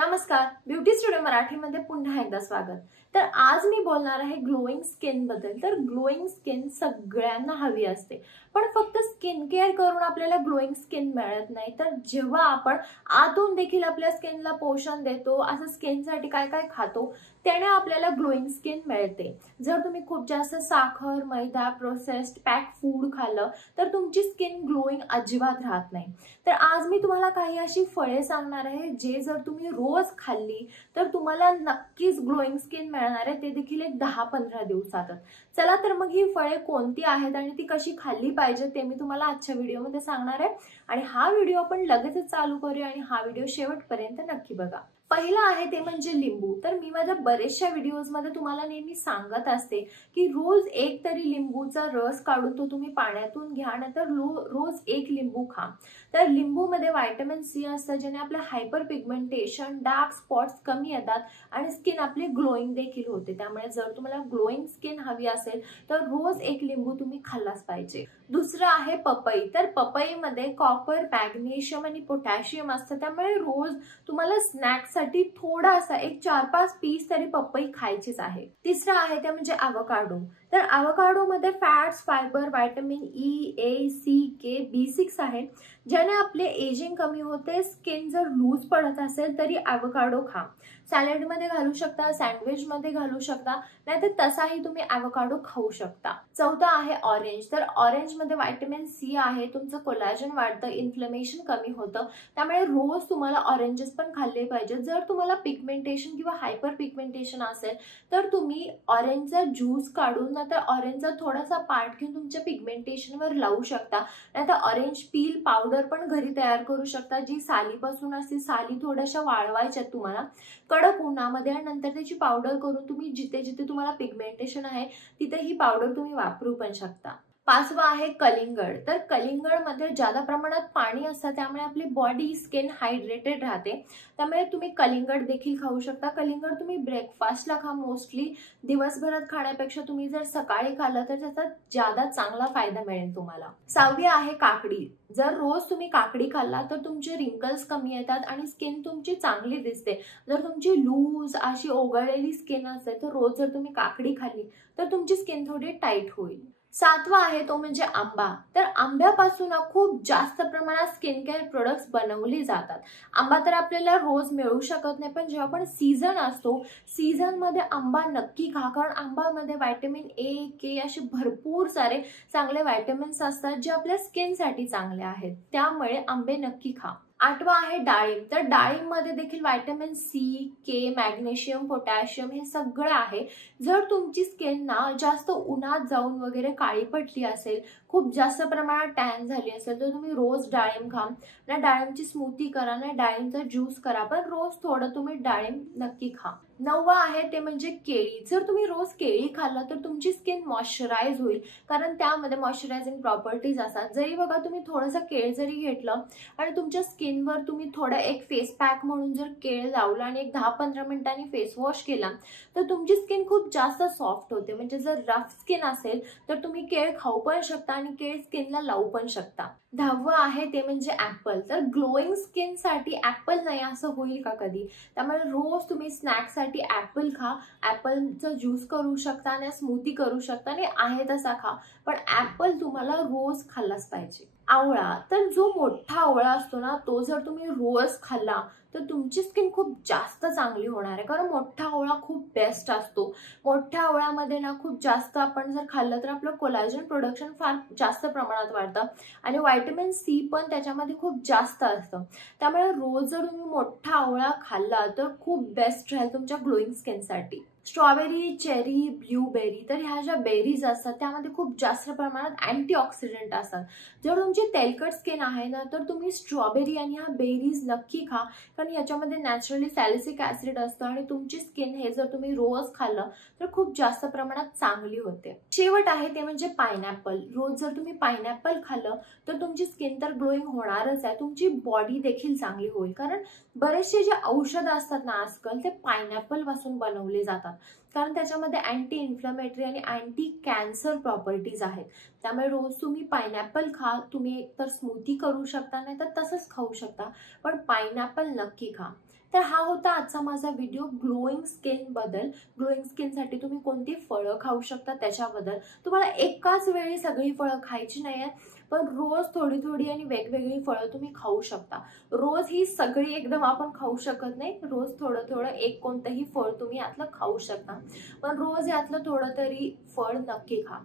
नमस्कार, beauty studio मराठीमध्ये पुन्हा एकदा स्वागत। तर आज मी बोलणार आहे ग्लोईंग स्किन बद्दल। तर ग्लोईंग स्किन सगळ्यांना हवी असते, पण फक्त स्किन केअर करून आपल्याला ग्लोईंग स्किन मिळत नाही। तर जेव्हा आपण आतून देखील आपल्या स्किनला पोषण देतो, असं स्किनसाठी काय काय खातो, त्याने आपल्याला ग्लोईंग स्किन मिळते। जर तुम्ही खूप जास्त साखर, मैदा, प्रोसेस्ड पॅक फूड खाल्लं तर तुमची स्किन ग्लोईंग अजिबात राहत नाही। तर आज मी तुम्हाला काही अशी फळे सांगणार आहे जे जर तुम्ही रोज खाल्ली तर तुम्हाला नक्कीच ग्लोईंग स्किन मिळणार आहे, ते देखील एक 10-15 दिवसातच। चला तर मग ही फळे कोणती आहेत आणि ती कशी खाल्ली पाहिजे ते मी तुम्हाला आजच्या व्हिडिओमध्ये सांगणार आहे। आणि हा व्हिडिओ आपण लगेचच चालू करूया आणि हा व्हिडिओ शेवटपर्यंत नक्की बघा। पहिला आहे ते म्हणजे लिंबू। तर मी माझ्या बरेचशा व्हिडिओजमध्ये तुम्हाला नेहमी सांगत असते की रोज एक तरी लिंबूचा रस काढून तो तुम्ही पाण्यातून घ्या, नाहीतर रोज एक लिंबू खा। तर लिंबूमध्ये व्हिटॅमिन सी असतं, ज्याने आपलं हायपर पिगमेंटेशन, डार्क स्पॉट्स कमी येतात आणि स्किन आपली ग्लोईंग देखील होते। त्यामुळे जर तुम्हाला ग्लोईंग स्किन हवी असेल तर रोज एक लिंबू तुम्ही खाल्लाच पाहिजे। दुसरं आहे पपई। तर पपईमध्ये कॉपर, मॅग्नेशियम आणि पोटॅशियम असतं, त्यामुळे रोज तुम्हाला स्नॅक्ससाठी थोडासा एक 4-5 पीस तरी पपई खायचीच आहे। तिसरं आहे ते म्हणजे avocado। तर avocado मध्ये फॅट्स, फायबर, व्हिटॅमिन ई, ए, सी, के, B6 आहे, ज्याने आपले एजिंग कमी होते। स्किन जर लूज पडत असेल तरी avocado खा। सॅलड मध्ये घालू शकता, सँडविच मध्ये घालू शकता, नाहीतर तसाही तुम्ही avocado खाऊ शकता। चौथा आहे ऑरेंज। तर ऑरेंज मध्ये व्हिटॅमिन सी आहे, तुमचं कोलॅजन वाढतं, इन्फ्लेमेशन कमी होतं, त्यामुळे रोज तुम्हाला ऑरेंजेस पण खाल्ले पाहिजे। जर तुम्हाला पिगमेंटेशन किंवा हायपर पिगमेंटेशन असेल तर तुम्ही ऑरेंजचा ज्यूस काढून नाहीतर ऑरेंजचा थोडासा पार्ट घेऊन तुमच्या पिगमेंटेशनवर लावू शकता, नाहीतर ऑरेंज पील पावडर पण घरी तयार करू शकता, जी सालीपासून असते। साली थोड्याशा वाळवायच्या तुम्हाला कडक उन्हामध्ये, आणि नंतर त्याची पावडर करून तुम्ही जिथे जिथे तुम्हाला पिगमेंटेशन आहे तिथे ही पावडर तुम्ही वापरू पण शकता। पाचवा आहे कलिंगड। तर कलिंगडमध्ये जादा प्रमाणात पाणी असतं, त्यामुळे आपली बॉडी, स्किन हायड्रेटेड राहते, त्यामुळे तुम्ही कलिंगड देखील खाऊ शकता। कलिंगड तुम्ही ब्रेकफास्टला खा, मोस्टली दिवसभरात खाण्यापेक्षा तुम्ही जर सकाळी खाल्लं तर त्याचा जादा चांगला फायदा मिळेल तुम्हाला। सहावी आहे काकडी। जर रोज तुम्ही काकडी खाल्ला तर तुमचे रिंकल्स कमी येतात आणि स्किन तुमची चांगली दिसते। जर तुमची लूज अशी ओघळलेली स्किन असेल तर रोज जर तुम्ही काकडी खाल्ली तर तुमची स्किन थोडी टाईट होईल। सातवा आहे तो म्हणजे आंबा। तर आंब्यापासून खूप जास्त प्रमाणात स्किन केअर प्रोडक्ट्स बनवली जातात। आंबा तर आपल्याला रोज मिळू शकत नाही, पण जेव्हा पण सीझन असतो, सीझन मध्ये आंबा नक्की खा, कारण आंबामध्ये व्हिटॅमिन ए, के असे भरपूर सारे चांगले व्हिटॅमिन्स असतात जे आपल्या स्किनसाठी चांगले आहेत, त्यामुळे आंबे नक्की खा। आठवा आहे डाळिंब। तर डाळिंब मध्ये देखील व्हिटॅमिन सी, के, मॅग्नेशियम, पोटॅशियम हे सगळं आहे। जर तुमची स्किन ना जास्त उन्हात जाऊन वगैरे काळी पडली असेल, खूप जास्त प्रमाणात टॅन झाली असेल, तर तुम्ही रोज डाळिंब खा। ना डाळिंबची स्मूथी करा, ना डाळिंबचा ज्यूस करा, पण रोज थोडं तुम्ही डाळिंब नक्की खा। नववा आहे ते म्हणजे केळी। जर तुम्ही रोज केळी खाल्ला तर तुमची स्किन मॉइश्चराइज होईल, कारण त्यामध्ये मॉइश्चरायझिंग प्रॉपर्टीज असतात। जरी बघा तुम्ही थोडंसं केळ जरी घेतलं आणि तुमच्या स्किनवर तुम्ही थोडं एक फेस पॅक म्हणून जर केळ लावलं आणि एक 10-15 मिनिटांनी फेस वॉश केला तर तुमची स्किन खूप जास्त सॉफ्ट होते। म्हणजे जर रफ स्किन असेल तर तुम्ही केळ खाऊ पण शकता आणि केळ स्किनला लावू पण शकता। 10वं आहे ते म्हणजे ऍपल। तर ग्लोईंग स्किन साठी ऍपल नाही असं होईल का कधी? त्यामुळे रोज तुम्ही स्नॅक्स साठी ऍपल खा, ऍपलचं ज्यूस करू शकता आणि स्मूथी करू शकता आणि आहे तसा खा, पण ऍपल तुम्हाला रोज खाल्लाच पाहिजे। आवळा। तर जो मोठा आवळा असतो ना, तो जर तुम्ही रोज खाल्ला तर तुमची स्किन खूप जास्त चांगली होणार आहे, कारण मोठा आवळा खूप बेस्ट असतो। मोठ्या आवळ्यामध्ये ना खूप जास्त आपण जर खाल्लं तर आपलं कोलॅजन प्रोडक्शन फार जास्त प्रमाणात वाढतं आणि व्हिटॅमिन सी पण त्याच्यामध्ये खूप जास्त असतं, त्यामुळे रोज जर तुम्ही मोठा आवळा खाल्ला तर खूप बेस्ट राहील तुमच्या ग्लोईंग स्किनसाठी। स्ट्रॉबेरी, चेरी, ब्लूबेरी, तर ह्या ज्या बेरीज असतात त्यामध्ये खूप जास्त प्रमाणात अँटीऑक्सिडंट असतात। जर तुमची तेलकट स्किन आहे ना तर तुम्ही स्ट्रॉबेरी आणि ह्या बेरीज नक्की खा, कारण याच्यामध्ये नॅचरली सॅलिसिक ऍसिड असतं आणि तुमची स्किन हे जर तुम्ही रोज खाल्लं तर खूप जास्त प्रमाणात चांगली होते। शेवट आहे ते म्हणजे पायनॅपल। रोज जर तुम्ही पायनॅपल खाल्लं तर तुमची स्किन तर ग्लोईंग होणारच आहे, तुमची बॉडी देखील चांगली होईल, कारण बरेचसे जे औषध असतात ना आजकाल ते पायनॅपल पासून बनवले जातात, कारण त्याच्यामध्ये अँटी इन्फ्लेमेटरी आणि अँटी कॅन्सर प्रॉपर्टीज आहेत। त्यामुळे रोज तुम्ही पायनॅपल खा। तुम्ही तर स्मूथी करू शकता, नाही तर तसंच खाऊ शकता, पण पायनॅपल नक्की खा। तर हा होता आजचा माझा व्हिडिओ ग्लोईंग स्किन बद्दल. ग्लोईंग स्किनसाठी तुम्ही कोणती फळं खाऊ शकता त्याच्याबद्दल. तुम्हाला एकाच वेळी सगळी फळं खायची नाही आहेत, पण रोज थोडी थोडी आणि वेगवेगळी फळं तुम्ही खाऊ शकता. रोज ही सगळी एकदम आपण खाऊ शकत नाही, रोज थोडं थोडं एक कोणतंही फळ तुम्ही यातलं खाऊ शकता, पण रोज यातलं थोडं तरी फळ नक्की खा.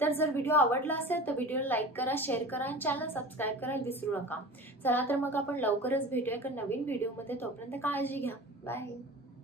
तर जर व्हिडिओ आवडला असेल तर व्हिडिओला लाईक करा, शेअर करा आणि चॅनल सबस्क्राईब करायला विसरू नका. चला तर मग आपण लवकरच भेटूया एका नवीन व्हिडिओमध्ये. तोपर्यंत काळजी घ्या. बाय.